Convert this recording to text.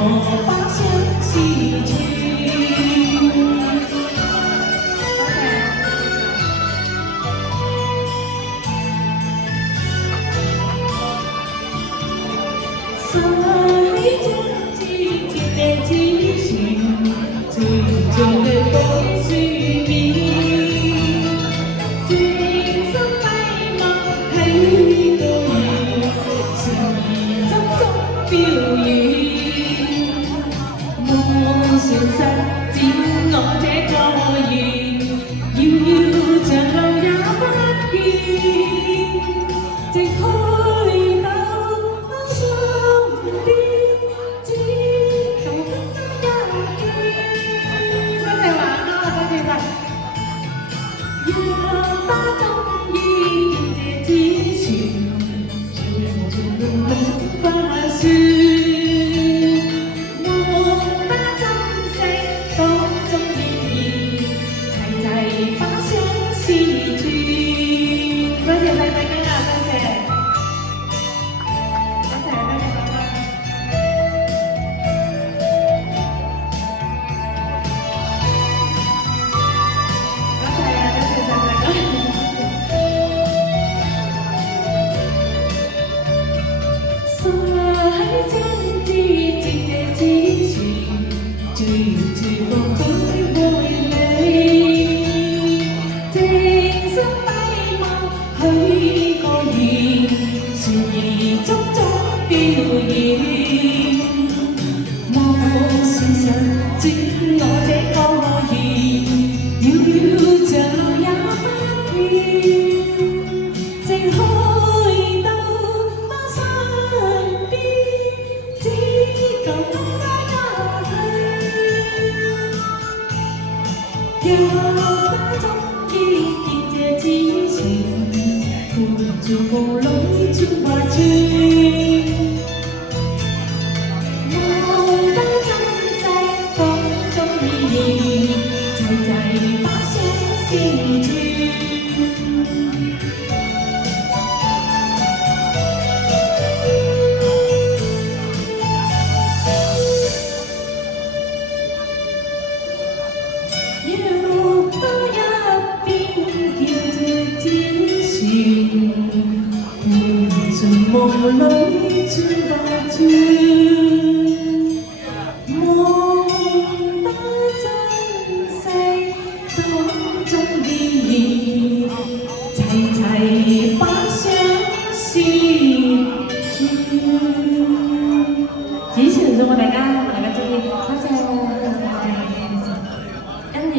我把相思传。水中之一个知心，最重的风水面，情深美梦喺個意，情意中中表現，無常實踐我這個願，遙遙長路也不見，直去到方上邊，只求得他一見。多謝華哥，多謝晒。讓他終於見這天船，全部沒法說。我把珍惜當中意義，齊齊把相思傳。多謝晒大家啊，多謝。多謝多謝大家。多謝啊，多謝晒大家。水中之一嘅知船，最住個最會美，情深美夢許個願，船兒足足表現，無算實踐我這個願，遙遙像也不見，正去到他身邊，只求他一去。讓他終於見這知情，伴住霧裏轉或轉。我把珍惜當中意義，齊齊把相思傳。要他一邊見這天船，伴隨霧裏轉或轉。我把珍惜當中意義，齊齊把相思傳。